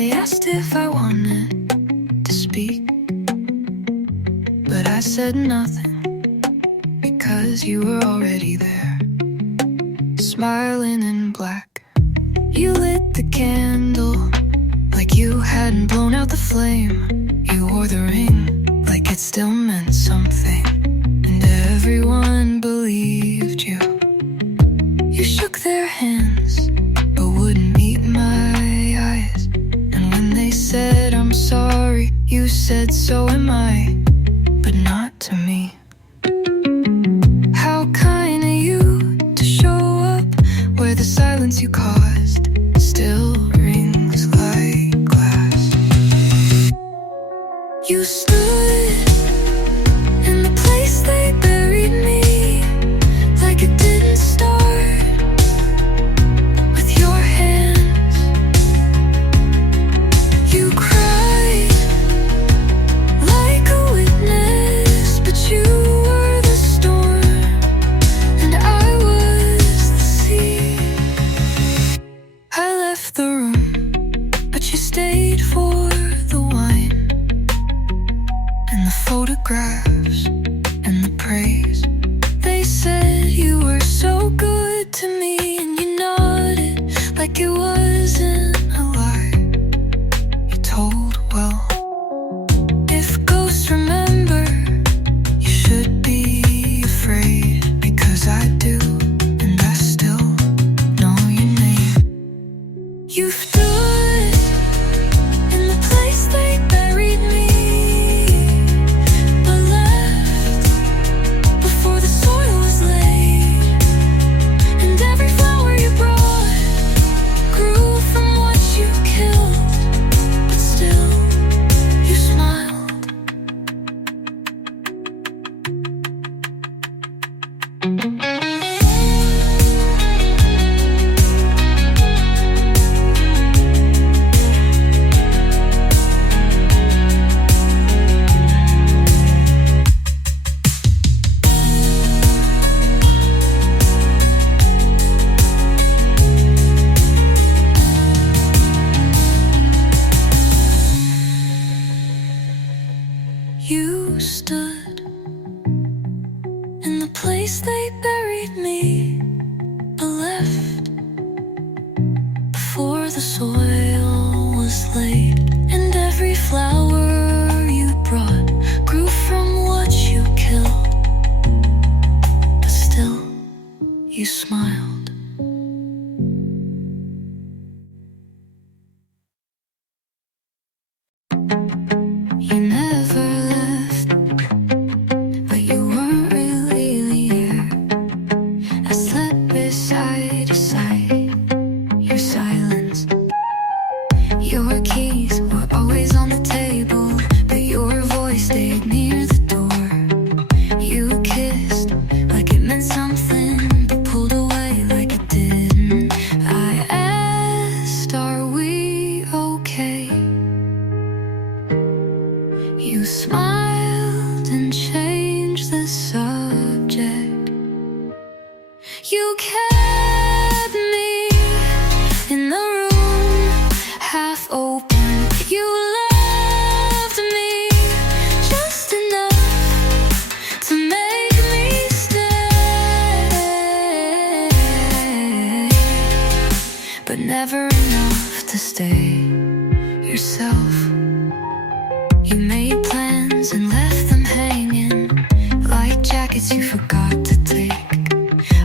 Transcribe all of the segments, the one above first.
They asked if I wanted to speak, but I said nothing, because you were already there, smiling in black. You lit the candle like you hadn't blown out the flame. You wore the ring like it still meant something, and everyone believed you. You shook their hands but wouldn't meet my eyes, and when they said I'm sorry, you said so am I, but not to me. How kind of you to show up where the silence you caused still rings like glass. You stood in the place they buried me, like it didn't start with your hands. You cried like a witness, but you were the storm and I was the sea. I left the room, but you stayed for the wine and the photographs and the praise. They said you were so good to me, and you nodded like it wasn't a lie. You told, well, if ghosts remember, you should be afraid, because I do, and I still know your name. You stood in the place they buried me, but left before the soil was laid, and every flower you brought grew from what you killed, but still you smiled. You stood in the place they buried me, but left before the soil was laid, and every flower you brought grew from what you killed, but still you smiled. You never left, but you weren't really here. I slept beside your side, your silence. Your keys were always on the table, but your voice stayed near the door. You kissed like it meant something, but pulled away like it didn't. I asked, are we okay? You smiled and changed the subject. You kept me in the room, half open. You loved me just enough to make me stay, but never enough to stay yourself. You made plans and left them hanging like jackets you forgot to take.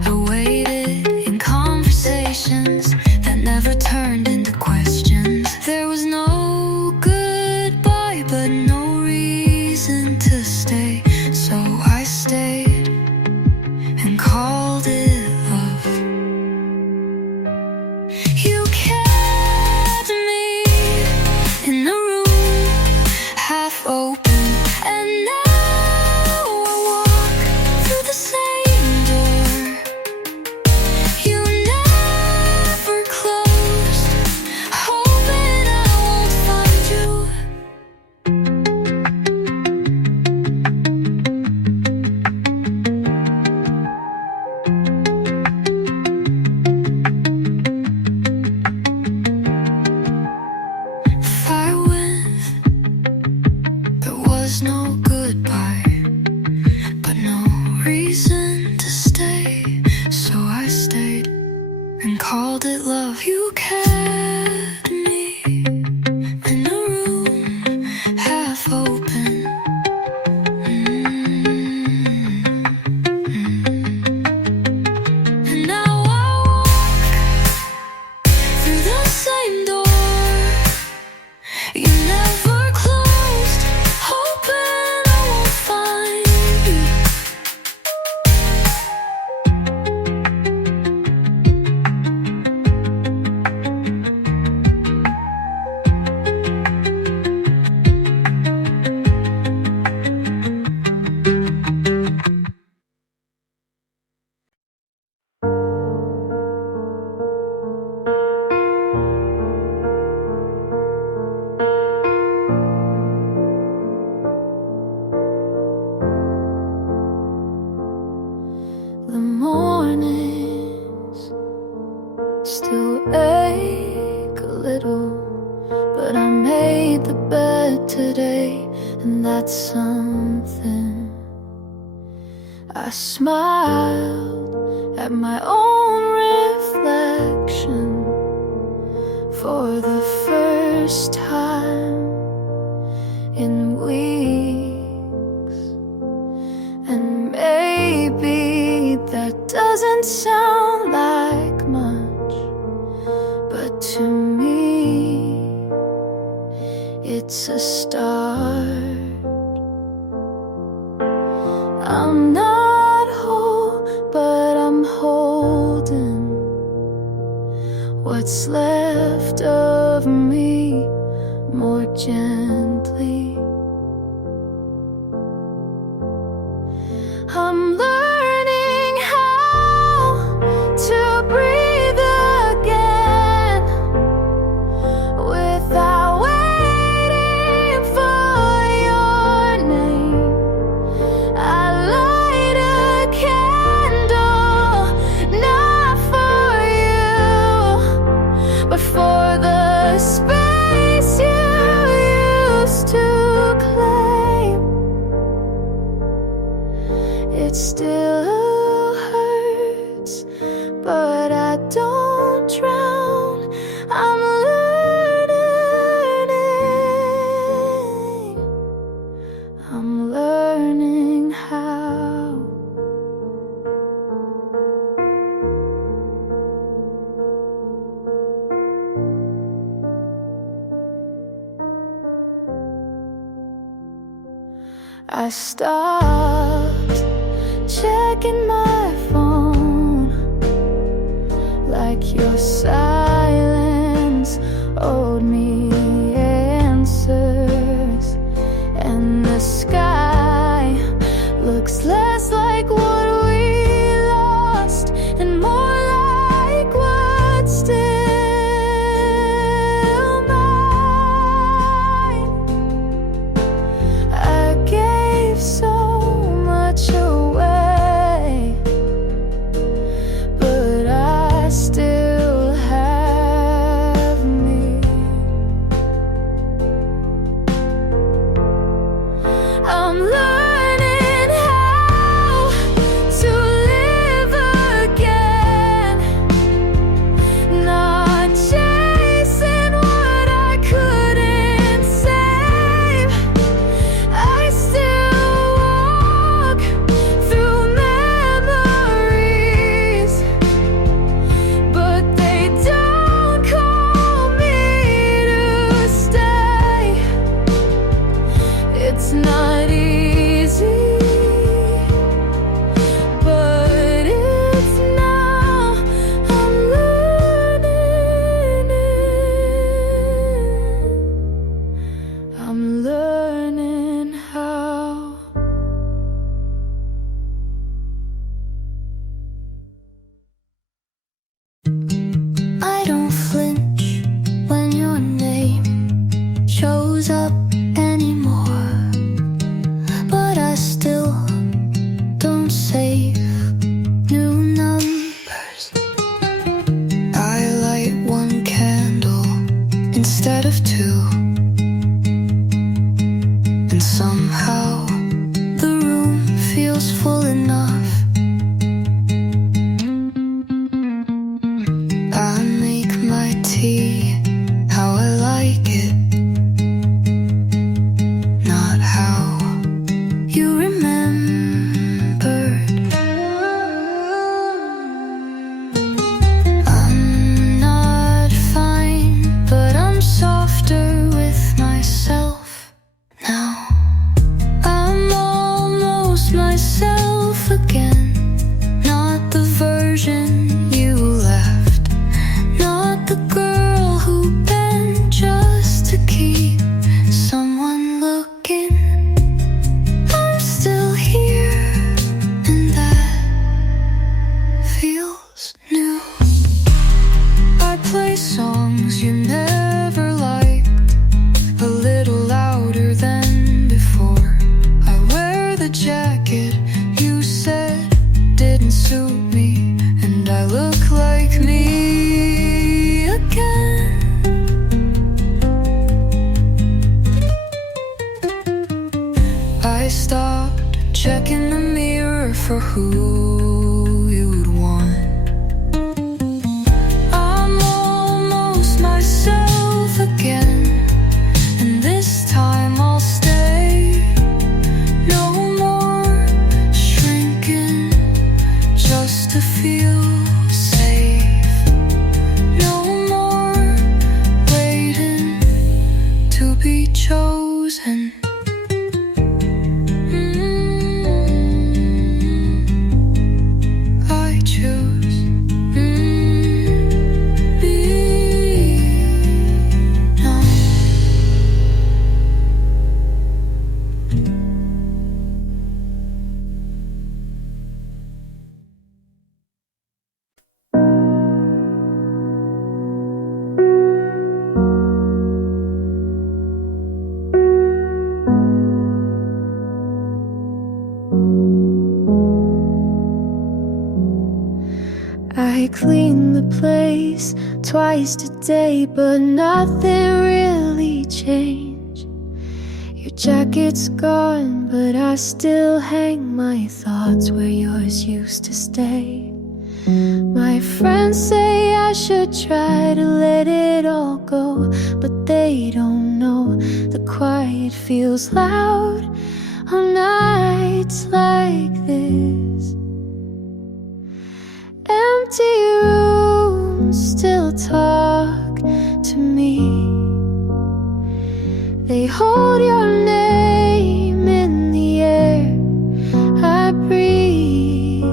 I waited in conversations that never turned into questions. There was no goodbye, but no reason to stay, so I stayed and called it love. You kept me in the room, half open, and now I walk through the same little, but I made the bed today, and that's something. I smiled at my own reflection for the first time in weeks. And maybe that doesn't sound like much, but to me it's a start. I'm not whole, but I'm holding what's left of me more gently. I'm learning how to breathe again without waiting for your name. I light a candle, not for you, but for the space you used to claim. It still hurts, but I don't drown. I'm learning how. I stopped checking my phone, like your silence owed me answers, and the sky looks less like what we lost and more like what's still mine. I gave so much away, but I still have me. I'm learning how to live again, not chasing what I couldn't save. I still walk through memories, but they don't call me to stay. It's not easy, but it's now. I'm learning how. I don't flinch when your name shows up anymore, but I still don't save new numbers. I light one candle instead of two, and somehow the room feels full enough. I make my tea how I like it, not how you remembered. I'm not fine, but I'm softer with for who you'd want. I'm almost myself again, and this time I'll stay. No more shrinking just to feel safe. No more waiting to be chosen. I choose be now. I clean the place twice today, but nothing really changed. Your jacket's gone, but I still hang my thoughts where yours used to stay. My friends say I should try to let it all go, but they don't know the quiet feels loud on nights like this. Empty rooms still talk to me. They hold your name in the air I breathe.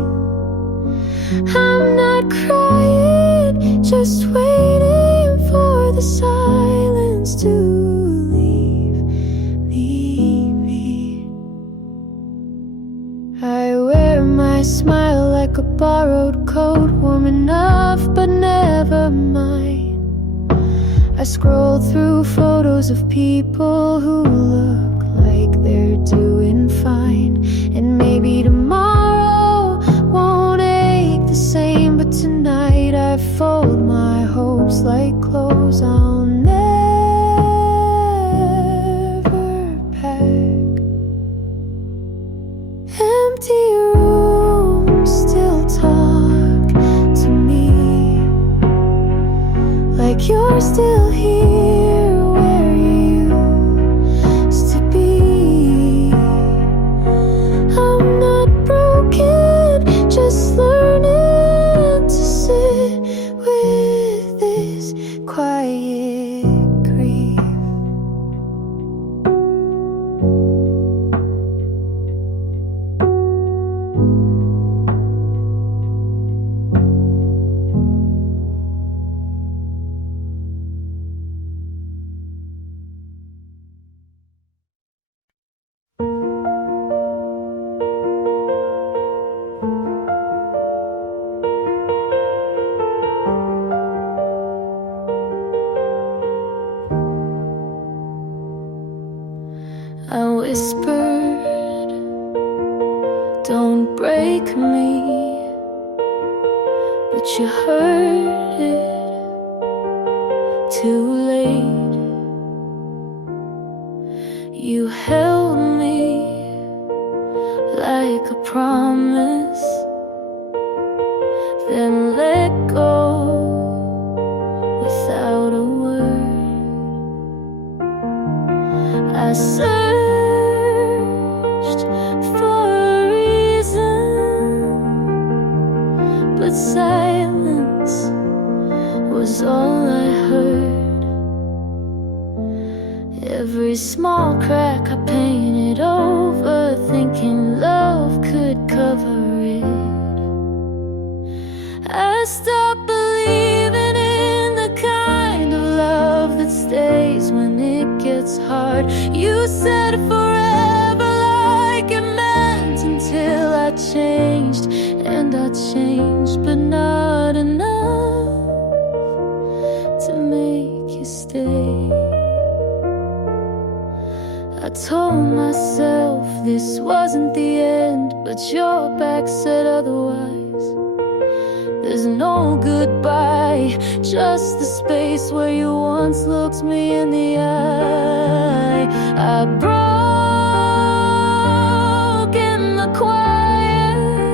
I'm not crying, just waiting for the silence to leave me be. I wear my smile like a borrowed coat, warm enough but never mine. I scroll through photos of people who look like they're doing fine. And maybe tomorrow won't ache the same, but tonight I fold my hopes like clothes I'll never pack. Empty rooms still talk to me, like you're still here where you used to be. I'm not broken, just learning to sit with this quiet grief. I whispered, don't break me, but you heard it too late. You held me like a promise, then let go without a word. I searched for a reason, but silence was all I heard. Every small crack I painted over, thinking love could cover it. I stopped believing in the kind of love that stays when it gets hard. You said forever like it meant, until I changed, and I changed, but not enough to make you stay. I told myself this wasn't the end, but your back said otherwise. There's no goodbye, just the space where you once looked me in the eye. I broke in the quiet,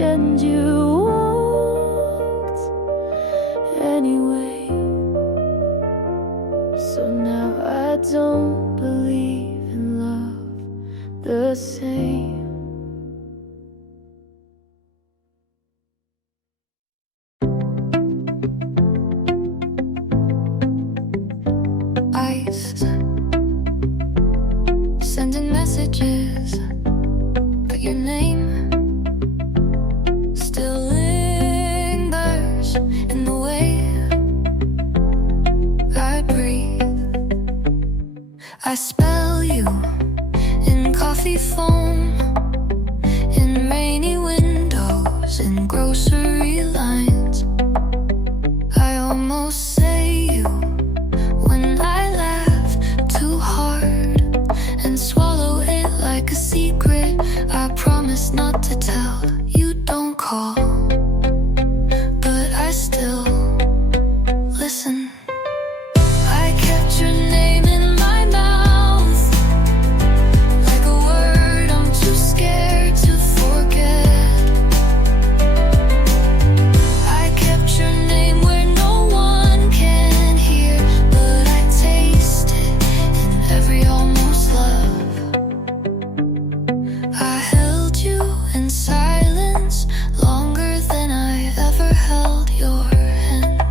and you walked anyway. So now I don't believe in love the same. Ice, sending messages, but your name still lingers in the way I breathe. I spell you in coffee foam, in rainy windows, in grocery lines. I almost say you when I laugh too hard and swallow it like a secret I promise not to tell. You don't call, but I still listen. I kept your name in my mouth, like a word I'm too scared to forget. I kept your name where no one can hear, but I taste it in every almost love. I held you in silence longer than I ever held your hand.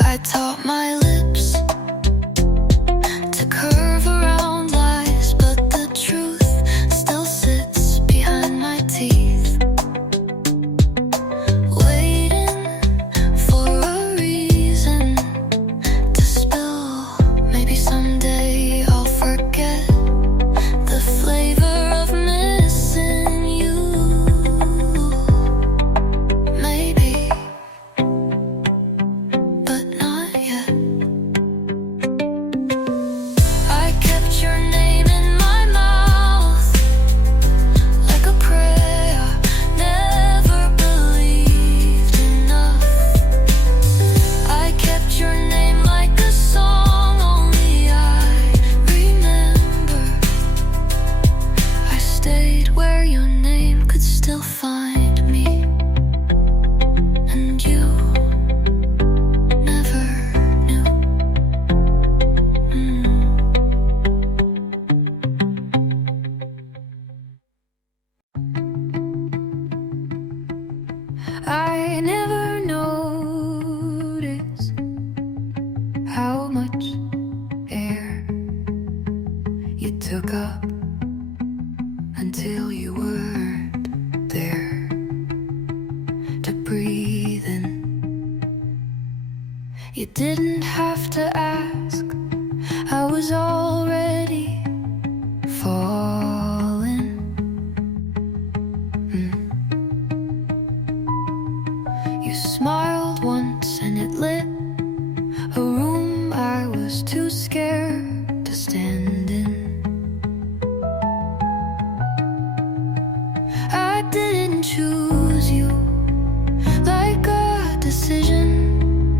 I taught my lips to curve around lies, but the truth still sits behind my teeth, waiting for a reason to spill. Maybe someday I'll forget the flavor of missing you. Maybe, but not yet. I kept your name in my mouth, like a prayer never believed enough. I kept your name like a song only I remember. I stayed where your name could still find me, and you never knew. I never noticed how much air you took up until you weren't there to breathe in. You didn't have to ask, I was already falling. You smiled once and it lit a room I was too scared to stand in. I didn't choose you like a decision.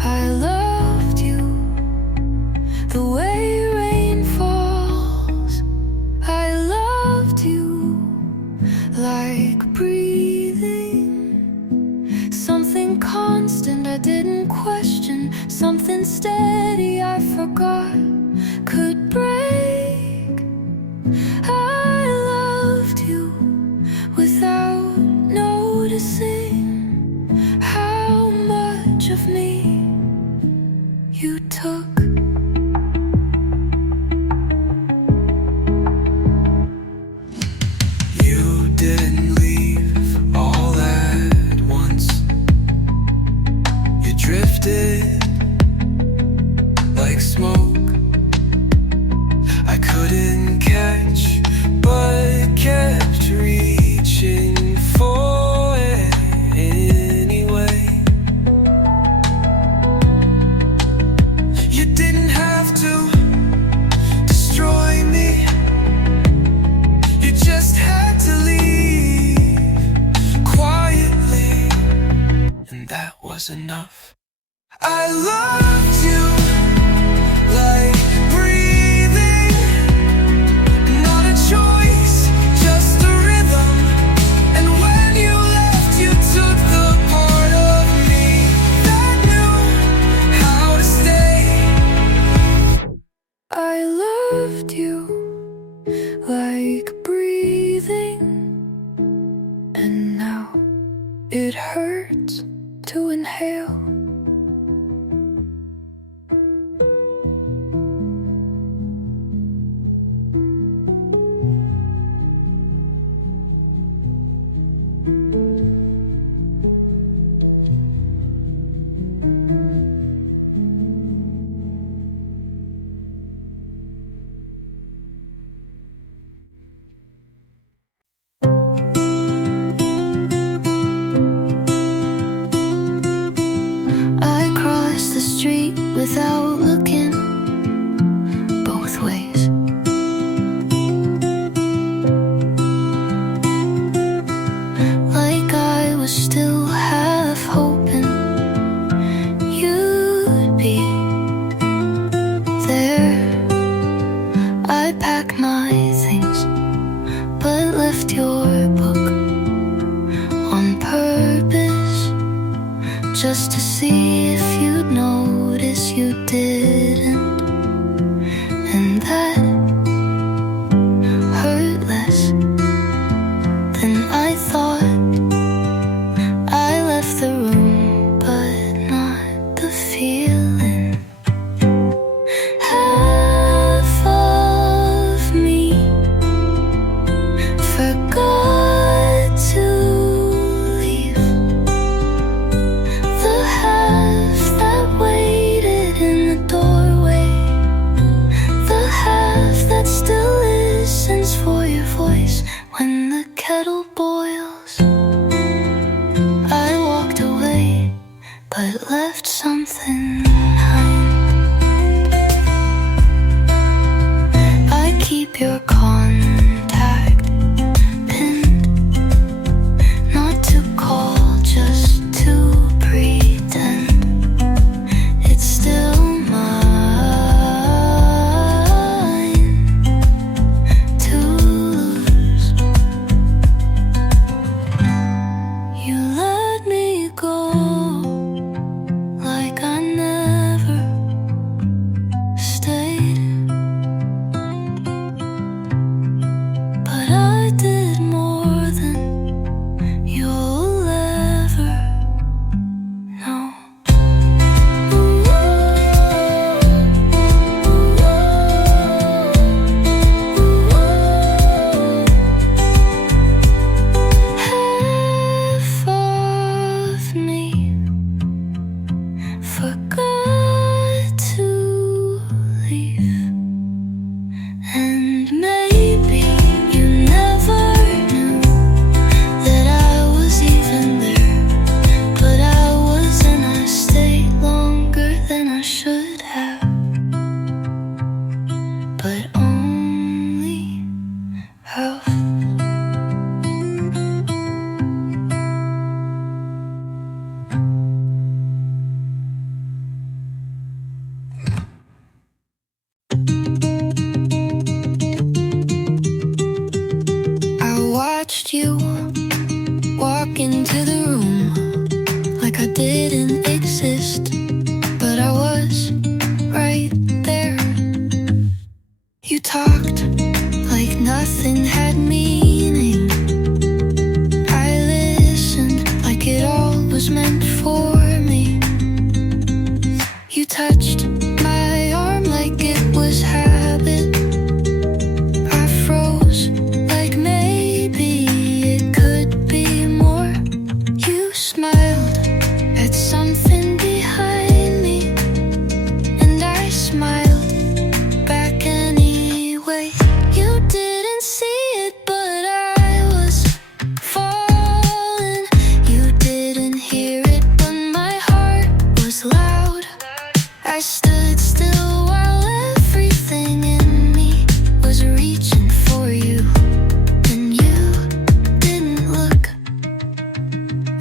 I loved you the way rain falls. I loved you like breathing, something constant I didn't question, something steady I forgot could break. I loved you without noticing how much of me you took. You didn't leave all at once. You drifted like smoke. I couldn't catch, but kept reaching for it anyway. You didn't have to destroy me. You just had to leave quietly, and that was enough. I loved you like breathing, not a choice left your book on purpose, just to see if you'd notice. You didn't, and that hurt less than I thought. I left the room, but not the feeling. Half of me forgot to leave. The half that waited in the doorway, the half that still listens for your voice when the kettle boils. I walked away, but left something behind. I keep your contact pinned, not to call, just to pretend it's still mine to lose. You let me go like I never stayed, but I did more than you'll ever know. Half of me forgot to leave, and maybe you never knew that I was even there, but I was, and I stayed longer than I should have, but only half. I watched you walk into the room like I didn't exist, but I was right there. You talked like nothing had meaning. I listened like it all was meant for me. You touched my arm like it was habit. I froze like maybe it could be more. You smiled at something behind me, and I smiled back anyway. You didn't see it, but I was falling. You didn't hear it, but my heart was loud. I stood still while everything in me was reaching for you, and you didn't look.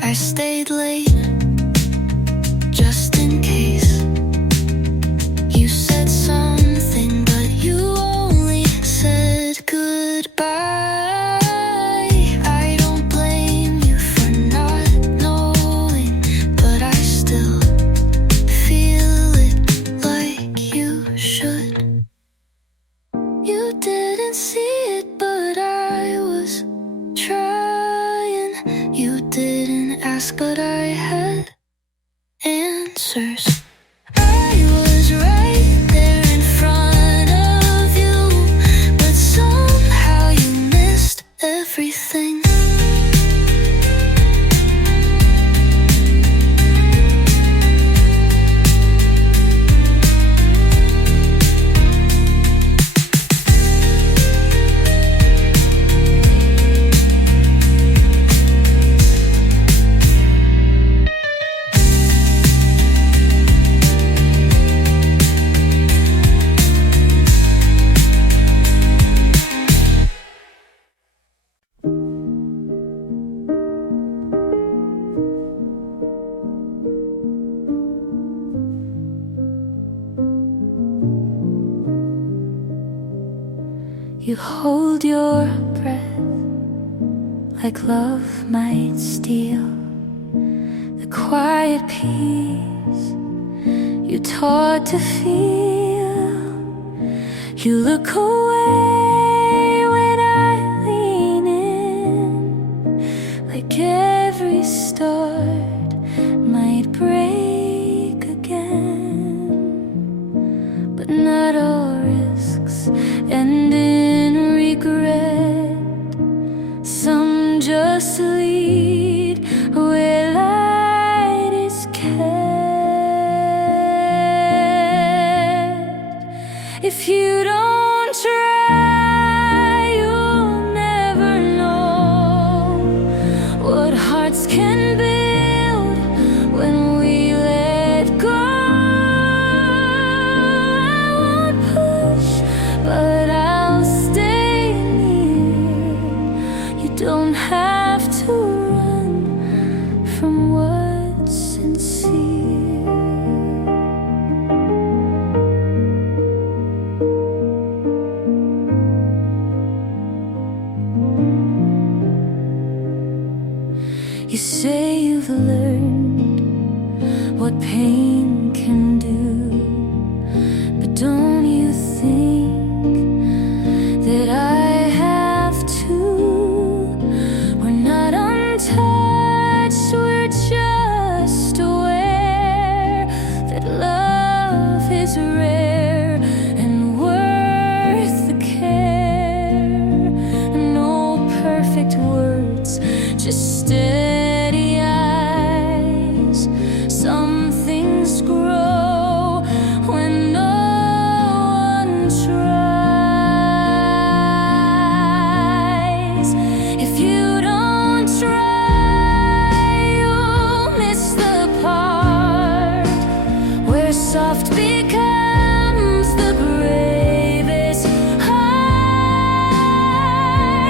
I stayed late just in case. You said something, but you only said goodbye. I don't blame you for not knowing, but I still feel it like you should. You didn't see it, but I was trying. You didn't ask, but I had answers. I was right there in front of you, but somehow you missed everything. You hold your breath like love might steal the quiet peace you taught to feel. You look away when I lean in, like every start might break again. But not all risks end in regret. Some just lead where light is kept. If you don't try, you'll never know what hearts can build when we let go. I won't push, but I'll stay near. You don't have to run from what's sincere. You say you've learned what pain can do, but don't you think that I have to? We're not untouched, we're just aware that love is rare and worth the care. No perfect words, just steady eyes. Some things grow when no one tries. If you don't try, you'll miss the part where soft becomes the bravest heart.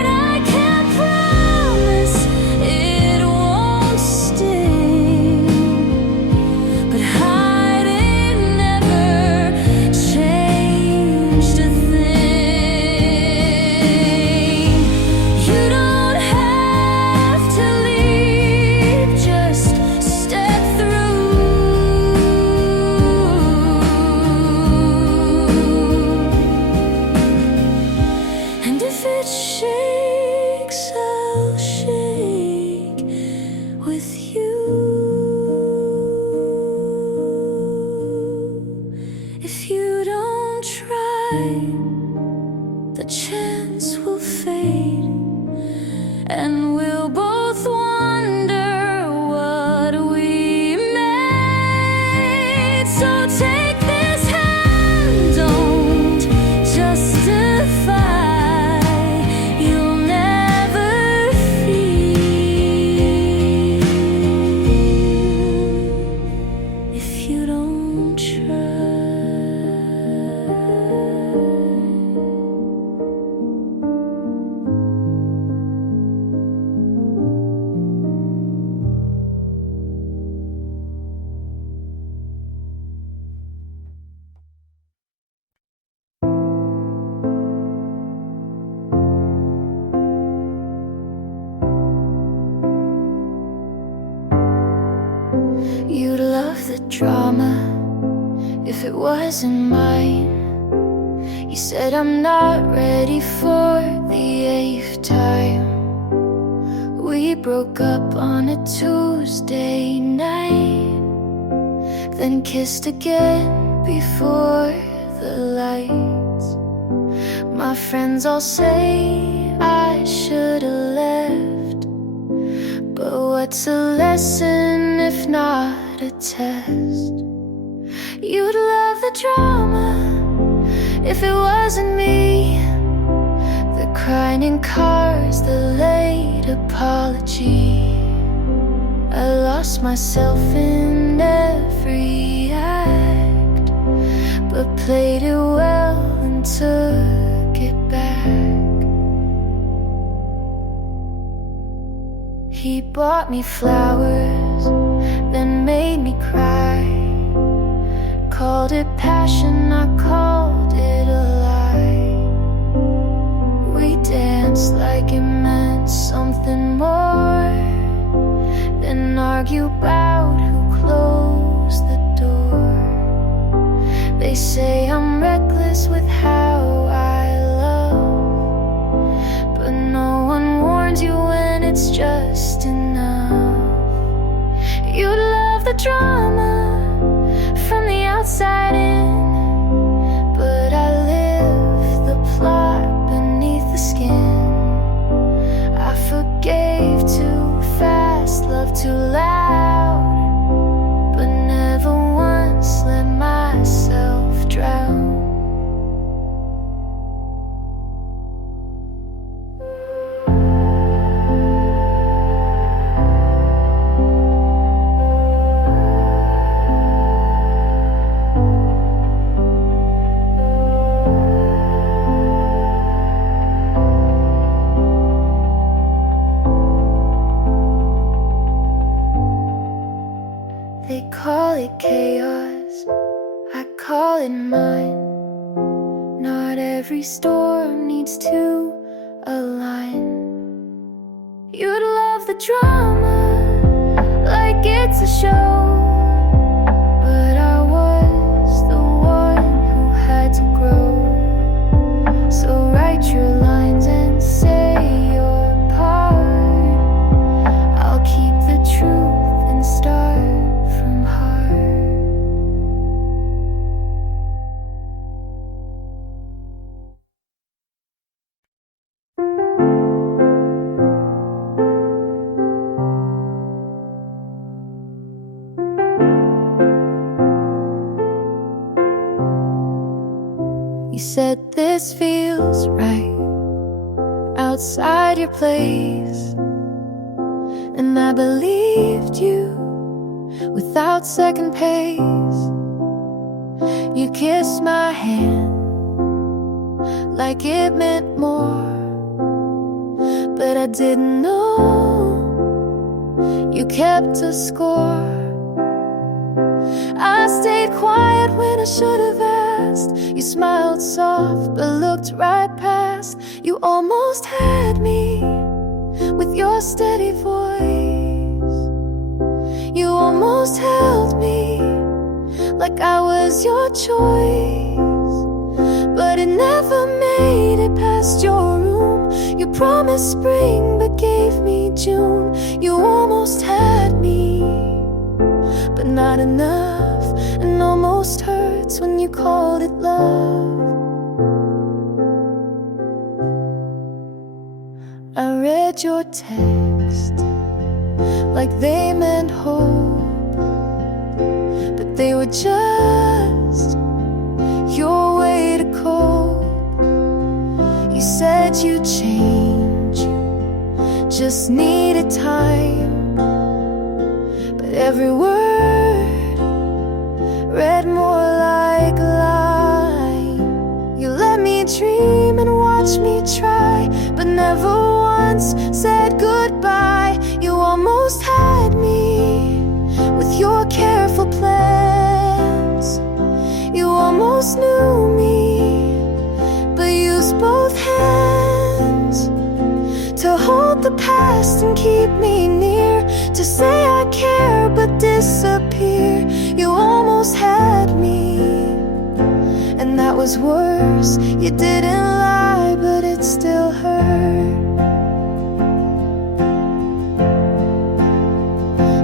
I can't promise it won't sting, but hiding never changed a thing. You don't have to leave, just step through. And if it shakes, I'll shake with you. If you don't try, the chance will fade, and we'll both wonder what we made. So take this hand, don't justify. You'll never feel if you don't try. You'd love the drama if it wasn't mine. You said I'm not ready for the 8th time. We broke up on a Tuesday night, then kissed again before the lights. My friends all say I should've left, but what's a lesson if not a test? You'd love the drama if it wasn't me. The crying in cars, the late apology. I lost myself in every act, but played it well and took it back. He bought me flowers, then made me cry. Called it passion, I called it a lie. We danced like it meant something nothing more than argue about who closed the door. They say I'm reckless with how I love, but no one warns you when it's just enough. You love the drama from the outside in, but I live the plot beneath the skin. I forgave too fast, loved too loud, but never once let myself drown. They call it chaos, I call it mine. Not every storm needs to align. You'd love the drama like it's a show, but I was the one who had to grow. So write your lines and say your part. I'll keep the truth and start from heart. You said this feels right outside your place, and I believed you without second pace. You kissed my hand like it meant more, but I didn't know you kept a score. I stayed quiet when I should have asked. You smiled soft but looked right past. You almost had me with your steady voice. You almost held me like I was your choice, but it never made it past your room. You promised spring but gave me June. You almost had me, but not enough, and almost hurts when you called it love. I read your text like they meant hope, but they were just your way to cope. You said you'd change, just needed time, but every word read more like a lie. You let me dream and watch me try, but never once said goodbye. You almost had me with your careful plans. You almost knew me, but used both hands to hold the past and keep me near, to say I care but disappear. You almost had me, and that was worse. You didn't lie, but it still hurt.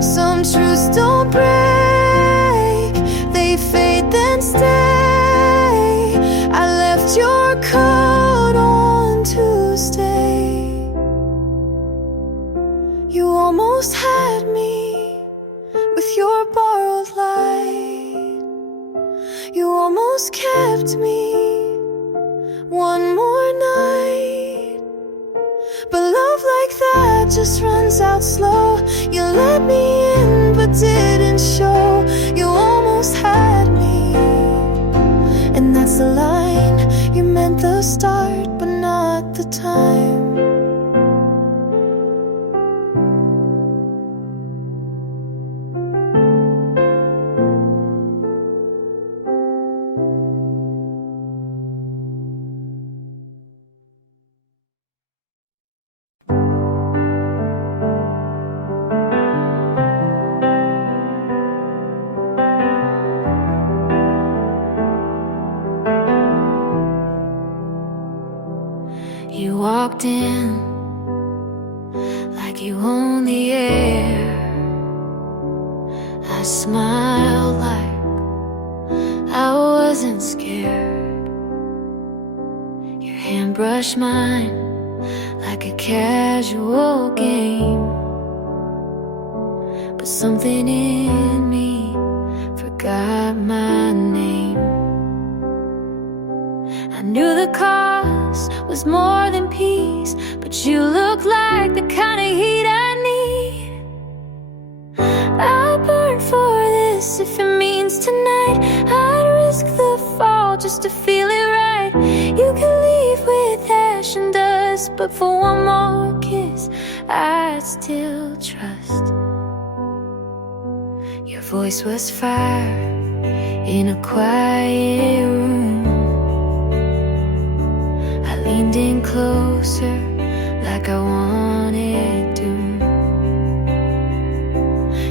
Some truths don't break, they fade then stay. I left your coat on Tuesday. You almost had me with your borrowed light. You almost kept me one more night, but love like that just runs out slow. You let me in but didn't show. You almost had me, and that's the line. You meant the start but not the time. walked in like you own the air. I smiled like I wasn't scared. Your hand brushed mine like a casual game, but something in me forgot my name. I knew the cost was more than peace, but you look like the kind of heat I need. I'll burn for this if it means tonight. I'd risk the fall just to feel it right. You can leave with ash and dust, but for one more kiss I'd still trust. Your voice was fire in a quiet room. I leaned in closer like I wanted to.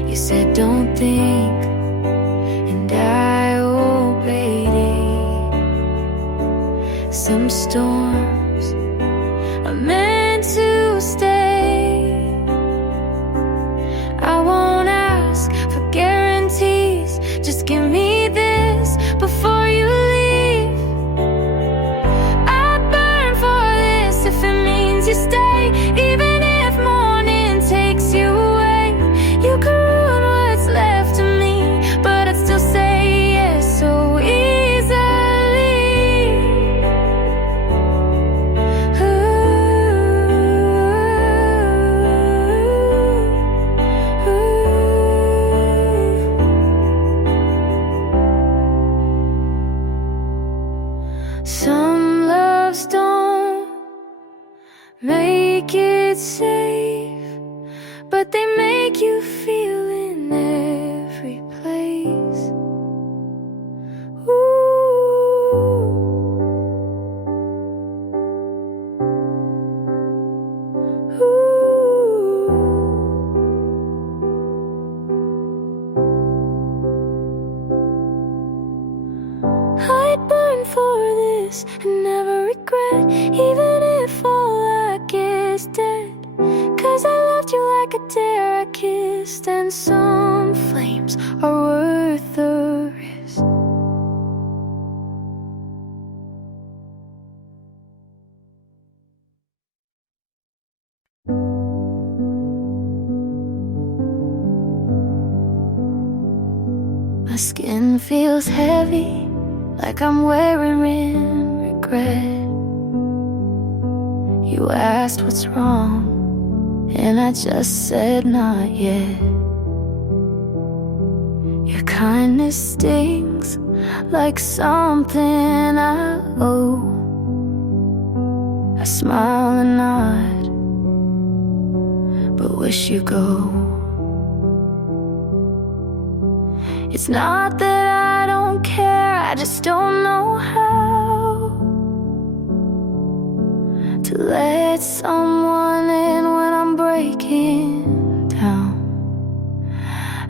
You said don't think, and I obeyed it. Some storms are meant to stay. I won't ask for guarantees, just give me this before you leave. I'd burn for this if it means you stay, even if morning takes you away. You can ruin what's left of me, but I'd still say yes so easily. Some loves don't make it safe, but they make you feel in every place. Ooh. I'd burn for this and never regret, even if all I get is dead. 'Cause I loved you like a dare I kissed, and some flames are worth the risk. My skin feels heavy, like I'm wearing regret. You asked what's wrong, and I just said not yet. Your kindness stings like something I owe. I smile and nod, but wish you go. It's not that I don't care, I just don't know how to let someone in when I'm breaking down.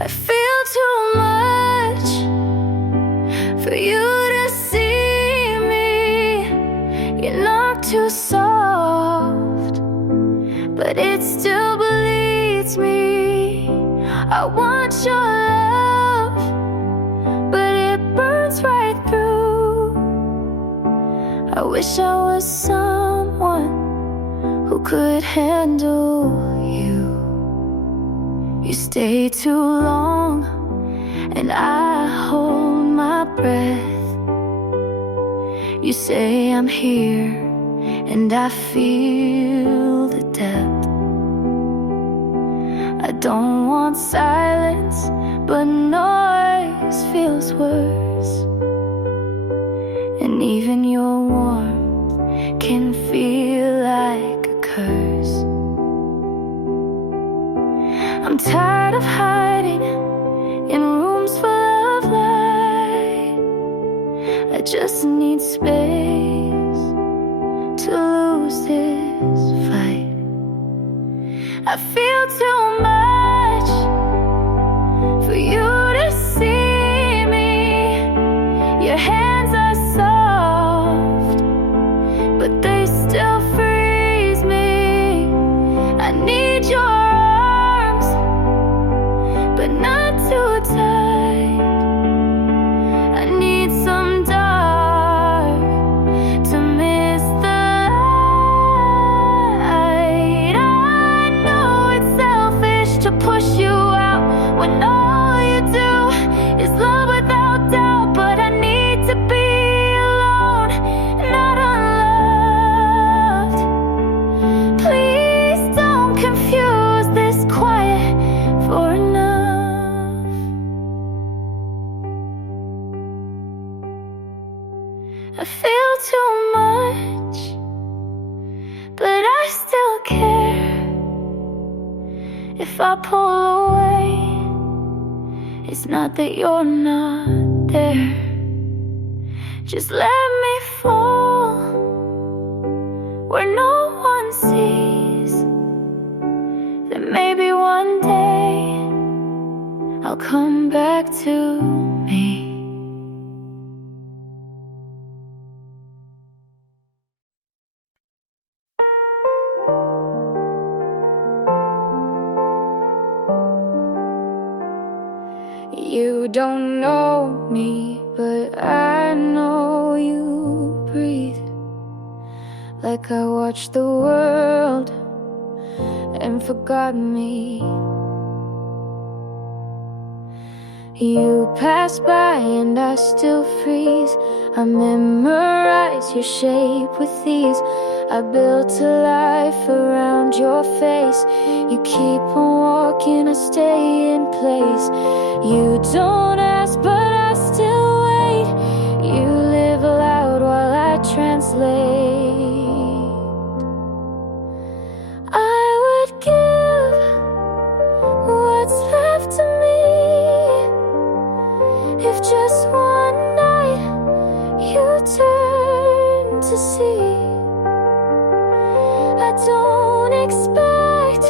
I feel too much for you to see me. You're not too soft, but it still bleeds me. I want your love, but it burns right through. I wish I was someone who could handle you. You stay too long, and I hold my breath. You say I'm here, and I feel the depth. I don't want silence, but noise feels worse. And even your warmth can feel like a curse. I'm tired of hiding in rooms full of light. I just need space to lose this fight. I feel too much for you to see me. Your hands are soft, but they still freeze me. If I pull away, it's not that you're not there. Just let me fall where no one sees. Then maybe one day I'll come back to me. You don't know me, but I know you breathe. Like I watched the world and forgot me. You pass by and I still freeze. I memorize your shape with ease. I built a life around your face. You keep on walking, I stay in place. You don't ask, but I still wait. You live aloud while I translate. I would give what's left of me if just one night you turn to see. I don't expect,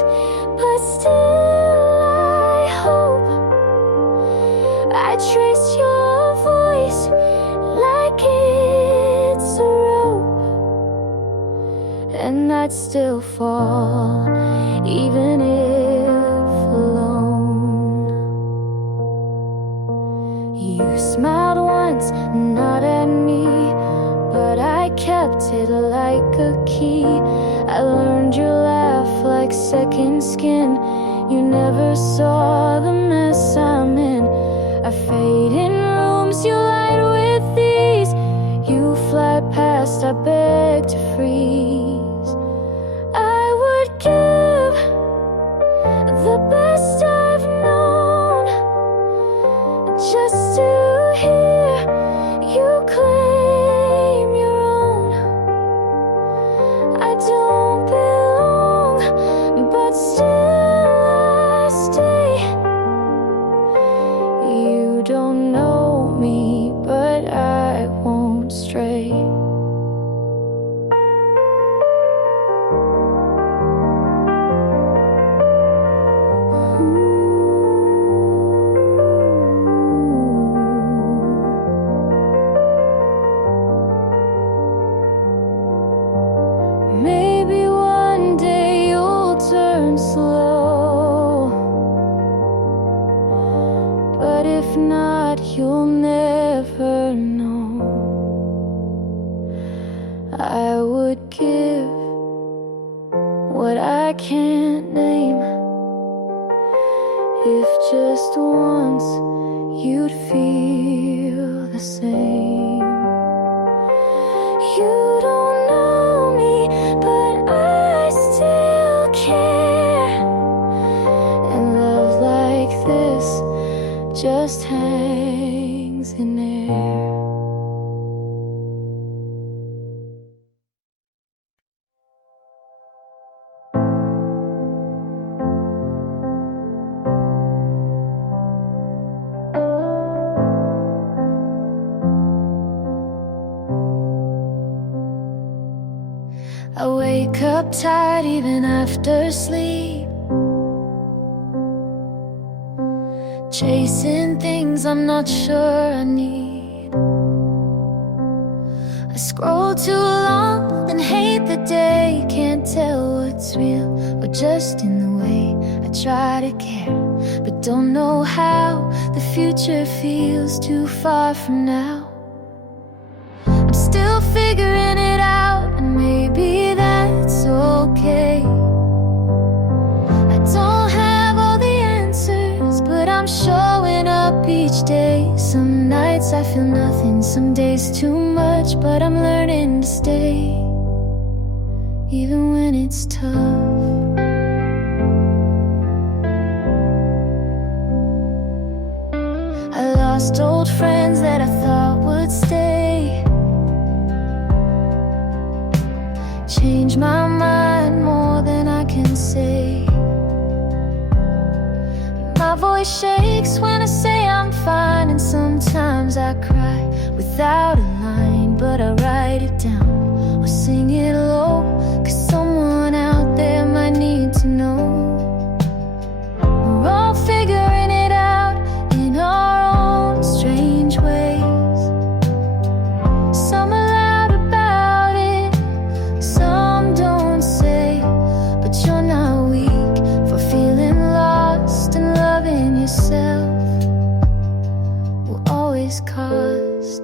but still I hope. I trace your voice like it's a rope, and I'd still fall, even if alone. You smiled once, not at me, but I kept it like a key. I learned your laugh like second skin. You never saw the mess I'm in. I fade in rooms you light with these. You fly past, I beg to freeze. I would give the best I've known just to hear you claim your own. I don't belong, but still I stay. You don't know me, but I won't stray. Maybe one day you'll turn slow, but if not, you'll never know. I would give what I can't name if just once you'd feel the same. You don't know me, but I still care. And love like this just hangs in air. I wake up tired even after sleep, chasing things I'm not sure I need. I scroll too long and hate the day. Can't tell what's real or just in the way I try to care, but don't know how. The future feels too far from now. I'm still figuring it out, and maybe that's okay. I don't have all the answers, but I'm showing up each day. Some nights I feel nothing, some days too much, but I'm learning to stay, even when it's tough. I lost old friends that I thought would stay. Change my mind more than I can say. shakes when I say I'm fine, and sometimes I cry without a line, but I write it down or sing it low, 'cause someone out there might need to know. We're all figuring it out in our own strange ways. Some are loud about it, some don't say, but you're not weak for feeling lost, and loving yourself will always cost.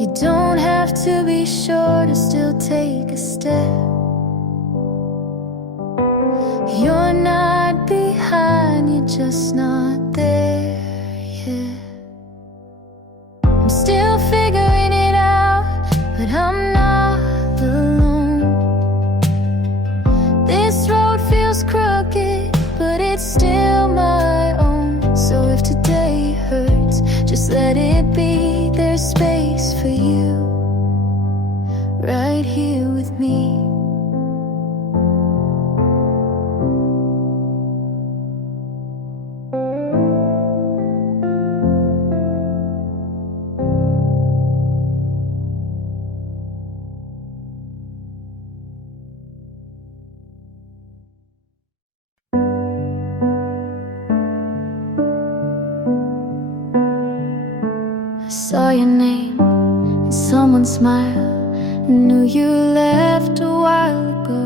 You don't have to be sure to still take a step. You're not behind, you're just not there yet. I'm still figuring it out, but I'm not alone. This road feels crooked, but it's still my own. So if today hurts, just let it be. There's space for you right here with me. I saw your name and someone smile. I knew you left a while ago.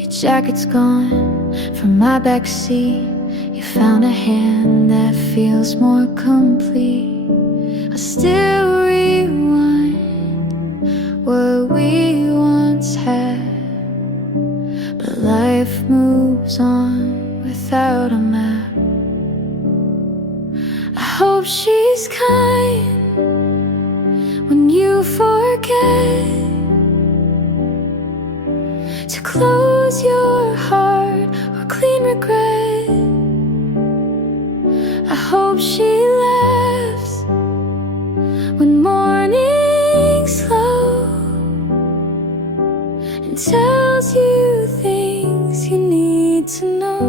Your jacket's gone from my backseat. You found a hand that feels more complete. I still rewind what we once had, but life moves on without a map. I hope she's kind when you forget to close your heart or clean regret. I hope she laughs when morning's slow and tells you things you need to know.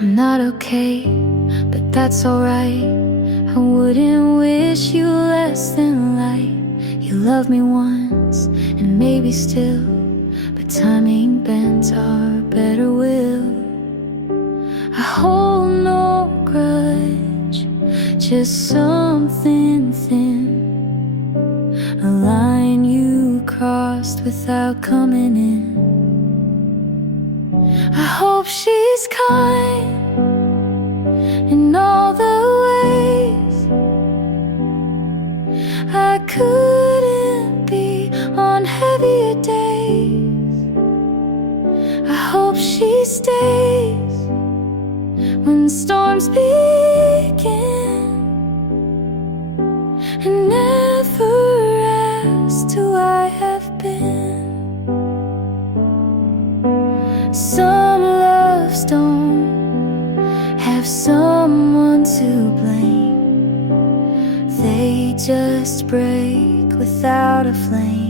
I'm not okay, but that's alright. I wouldn't wish you less than light. You loved me once, and maybe still, but timing bent our better will. I hold no grudge, just something thin, a line you crossed without coming in. I hope she's kind in all the ways I couldn't be on heavier days. I hope she stays when storms begin, and never asked who I have been. Some loves don't have someone to blame, they just break without a flame.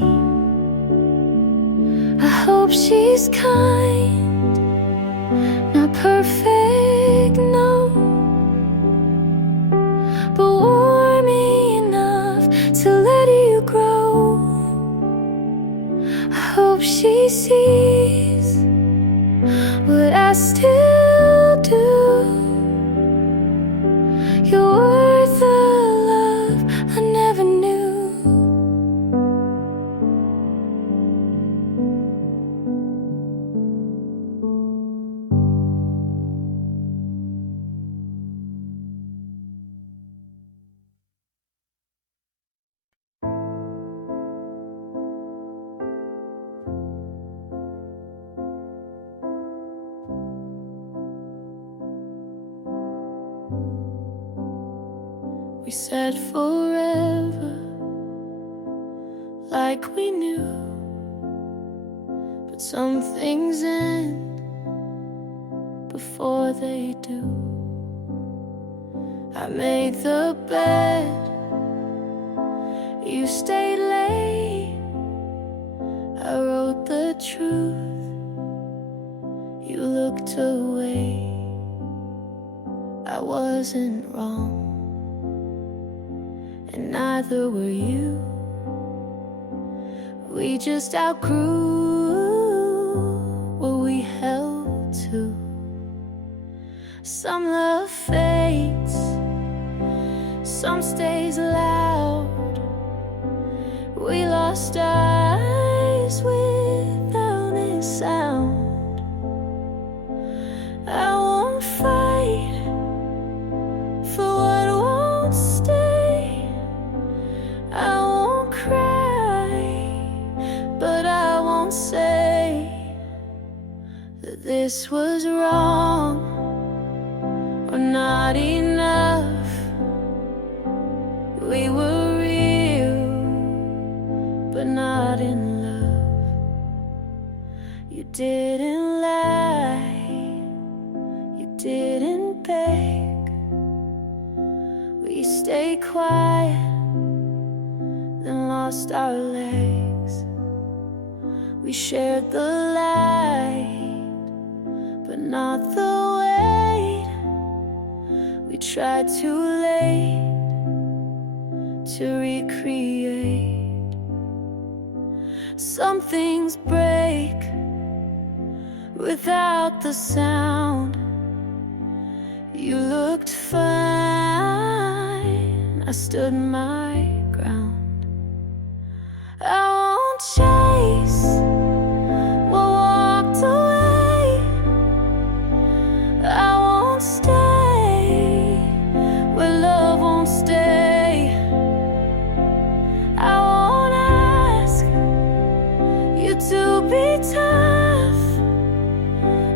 I hope she's kind, not perfect, no, but warm enough to let you grow. I hope she sees what I still do. You're worth the love I never knew. We said forever, like we knew, but some things end before before they do. I made the bed, you stayed late. I wrote the truth, you looked away. I wasn't wrong, and neither were you. We just outgrew what we held to. Some love fades, some stays loud. We lost eyes without a sound. I won't fight for what won't stay. I won't cry, but I won't say that this was wrong or not enough. We were real, but not in love. You didn't lie, you didn't beg. We stayed quiet, then lost our legs. We shared the light, but not the weight. We tried too late to recreate. Some things break without the sound. You looked fine, I stood my ground. I won't chase what walked away. I won't stay where love won't stay. I won't ask you to be tough.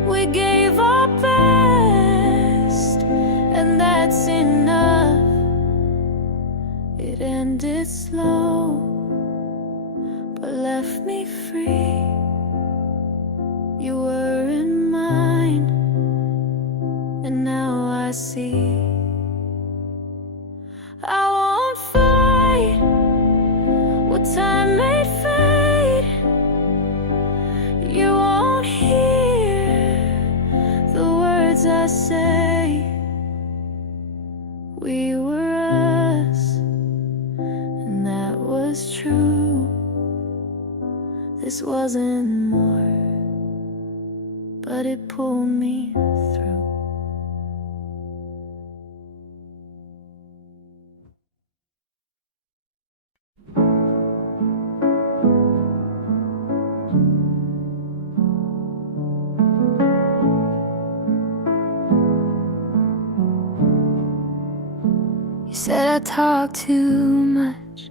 We gave our best, and that's enough. It ended slow, but left me free. You were in mine, and now I see. I won't fight what time made fade. You won't hear the words I say. We were us, and that was true. This wasn't more, but it pulled me through. You said I talk too much,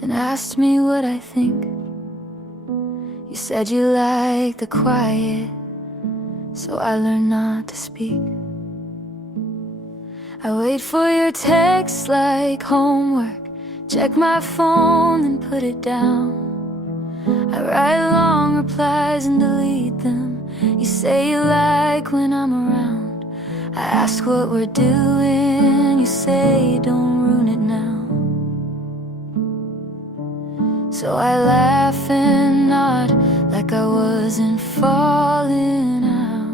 and asked me what I think. You said you like the quiet, so I learned not to speak. I wait for your text like homework, check my phone and put it down. I write long replies and delete them. You say you like when I'm around. I ask what we're doing, you say don't ruin it now. So I laugh and nod like I wasn't falling out.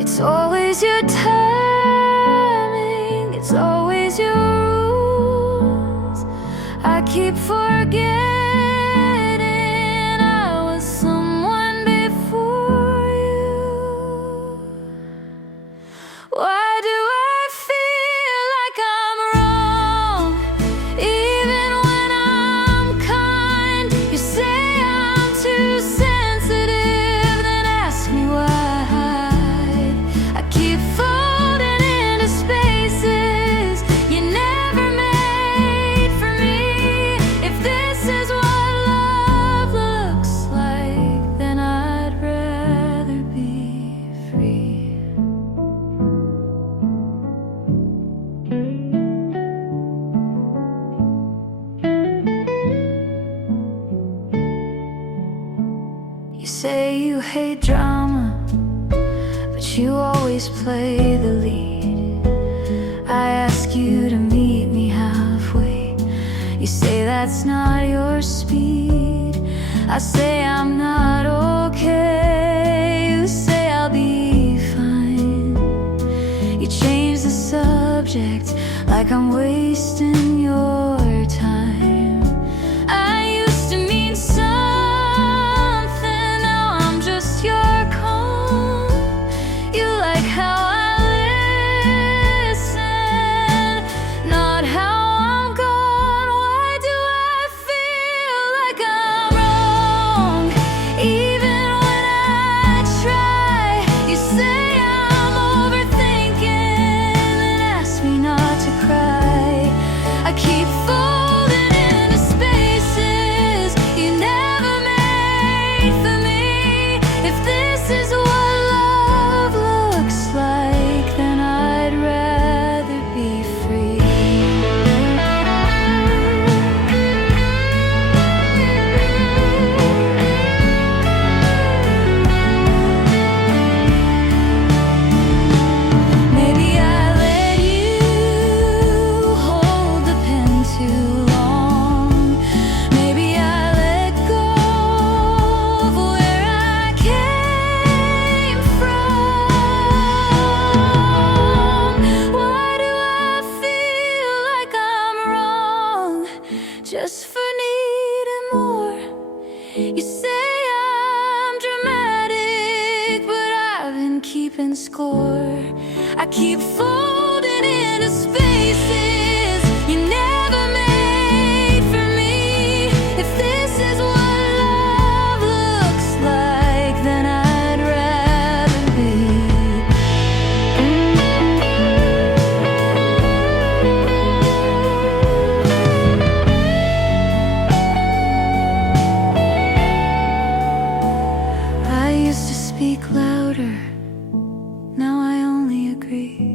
It's always your timing, it's always your rules. I keep forgetting I was someone before you. Why do I feel like I'm wrong, even when I'm kind? You say I'm too sensitive, then ask me why. I keep folding into spaces you never made for me. If say you hate drama, but you always play the lead. I ask you to meet me halfway. You say that's not your speed. I say I'm not okay. You say I'll be fine. You change the subject like I'm wasting your time. I used to mean something, now I'm just your calm. You like how I listen, not how I'm gone. Why do I feel like I'm wrong? Even when I try, you say I'm overthinking, then ask me not to cry. I keep folding into spaces you never made for me. If this is what love looks like, then I'd rather be free. Maybe I let you hold the pen too long. Maybe I let go of where I came from. Why do I feel like I'm wrong just for needing more? You say I'm dramatic, but I've been keeping score. I keep folding into spaces you never made for me. If this is what love looks like, then I'd rather be. I used to speak louder, now I only agree.